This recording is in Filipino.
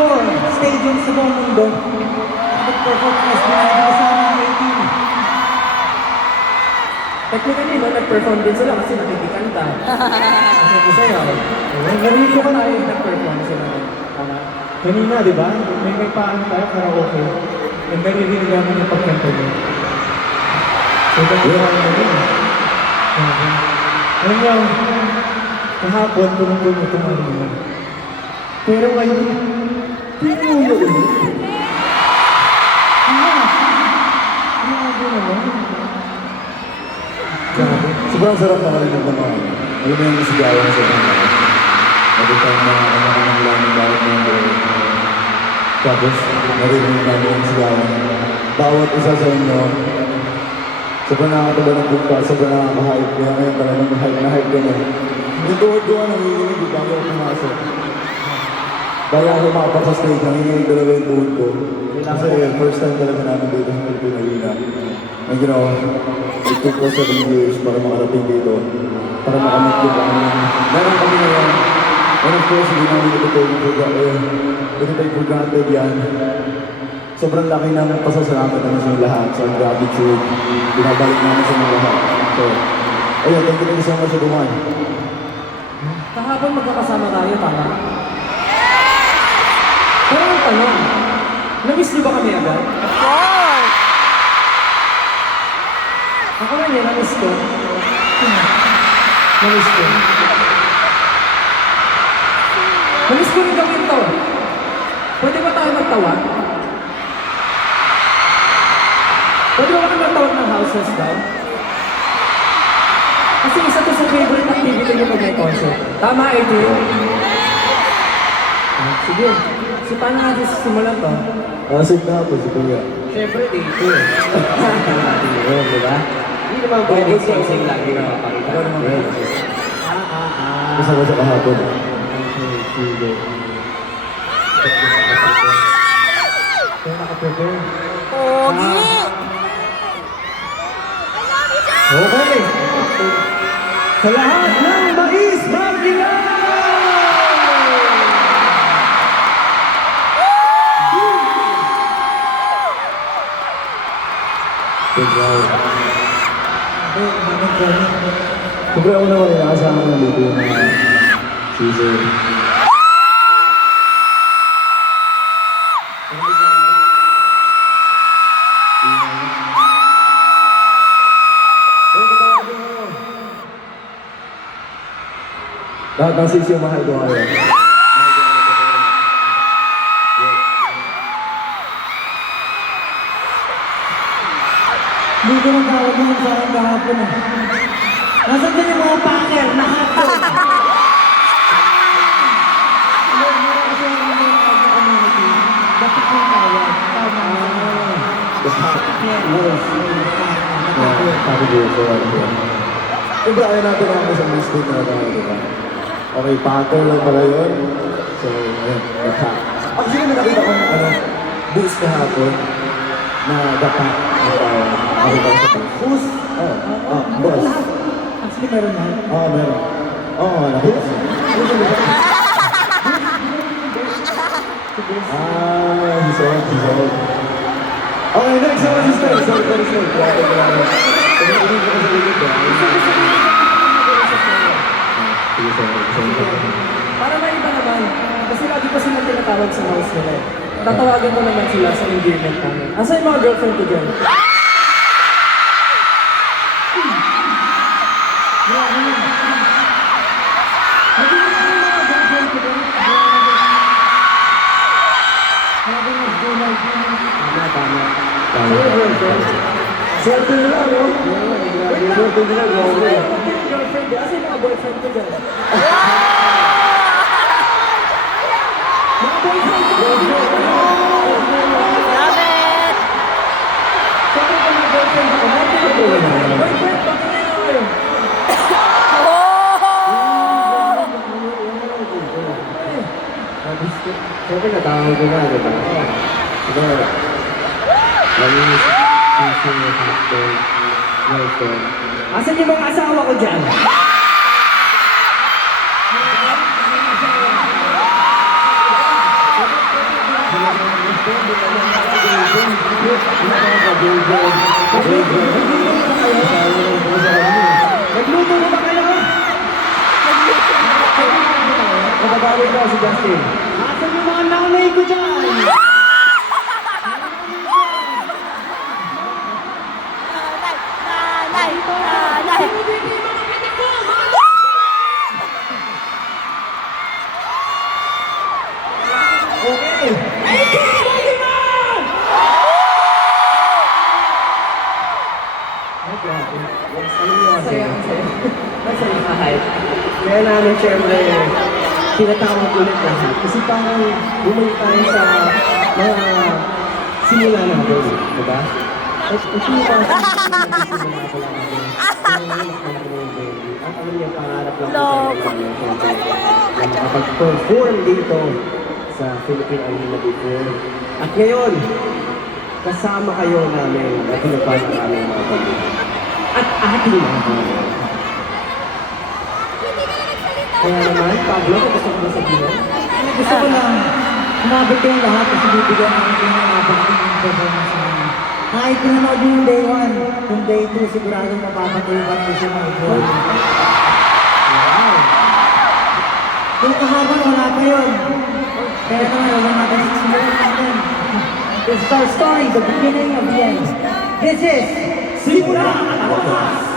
outdoor stadium sa buong mundo. Nag-perform ng SB19 kasama ang 18. Technically, no, nag-perform din sila kasi nakikikanta. Kasi ko sa'yo. Narinig ko ka na Nag-perform sila. Tama. kanina, di ba? May paano tayo, karaoke. And naririnig namin yung pagkanta niyo. So, nag-iwan na din. Alam niyo, kahapon, tulong-tulong ito marina. Pero ngayon, pinulo ulit. Grabe naman. Grabe. Sobrang sarap nakalimutan ng mga. Alam mo yung nasigawan sa mga. Nagitang na anak ng lamang bawat member. Tapos, narinig namin yung sigawan. Bawat isa sa inyo, sobrang nakakataba ng buka, sobrang nakaka-hype. Kaya ngayon talagang hype na hype din eh. Yung tuhod ko nanginginig bago ako pumasok. Bago ako makapag sa stage, nanginginig talaga yung tuhod ko. Kasi first time talaga namin dito sa Philippine Arena. And you know, it took us 7 years para makarating dito. Para makamit yung meron kami ngayon. And of course, hindi namin ito tayo for granted yan. Sobrang laki ng pasasalamat naman sa lahat, sa gratitude. Binabalik namin sa mga lahat. So, ayun, thank you so much everyone. Kahapon magkakasama tayo, tama? Pero ang tanong, na-miss niyo ba kami agad? Ako na niya, na-miss ko. Na-miss ko. Na-miss ko rin gawin to. Pwede ba tayo magtawa? Pwede ba kami magtawag ng houses daw? Kasi isa to sa favorite activity niyo pag may concert. Tama, Adrian? Sige. So, paano natin simulan to? Sige na po, si Kuya. Siyempre, dito eh. Yun, di ba? Hindi naman pwede sing-sing lagi na mapakita. Ikaw naman ba? Gusto ko sa kahapon. Sige. Kaya nakaprepare. Pogi! Okay. Sa lahat ng mais, magbilang! Good job. Siyempre ako naman inaasahan ng dito yung mga season. Lahat ng sisi yung mahal ko ngayon. Hindi ko nagtawag naman sa akin kahapon eh. Nasaan din yung mga packer na hotdog? Meron kasi yung mga community. Dapat yung tawag. Tama. Yes. Sabi ko ito. Siyempre ayaw natin namin sa mistake na tayo, di ba? Okay, packer lang pala yun. So, ayun, nagka. Actually, may nakita kong boost kahapon na dapat nakita ko sa boost. Boss. Actually, meron na. Meron. Nakita ko. He's old. Okay, next naman si Stel. Sorry. Grabe. Tumingin ko sa likod ba? Para may iba naman, kasi lagi pa silang tinatawag sa house nila eh. Tatawagan ko naman sila sa endearment namin. Asa yung mga girlfriend ko dyan? Tama. Swerte nila, no? Swerte nila, grabe. Girlfriend, asa yung mga boyfriend ko dyan? Mga boyfriend ko dyan! Love it! Siyempre pa mga boyfriend ko, boyfriend, bakit kayo? Siyempre natawag ko na, di ba? Diba? Malinis, puso, hotdog, girlfriend. Asan yung mga asawa ko dyan? Nagluto na ba kayo? Nagagalit daw si Justin. Asan yung mga nanay ko dyan? Nanay! Nanay! Okay. Masaya, masaya. Masaya kahit. Kaya namin syempre, tinatawag ulit lahat. Kasi parang bumalik tayo sa mga simula natin, diba? At ito yung parang simula ko lang natin. At alam niyo, pangarap lang ko na makapag-perform dito sa Philippine Arena before. At ngayon, kasama kayo namin na pinapala ang aming mga pamilya. At ating mga pamilya. Kaya naman, Pablo, gusto ko na sabihin? Gusto ko lang, umabot kayong lahat kasi bibigyan namin kayo ng napakating performance namin. Kahit pinanood yung day 1, yung day 2, siguradong mapapatulungan ko siya mga goal. Wow! Kung kahapon, wala pa yun. Kaya naman, wala natin simulan natin. This is our story, the beginning of the end. This is Simula at Wakas!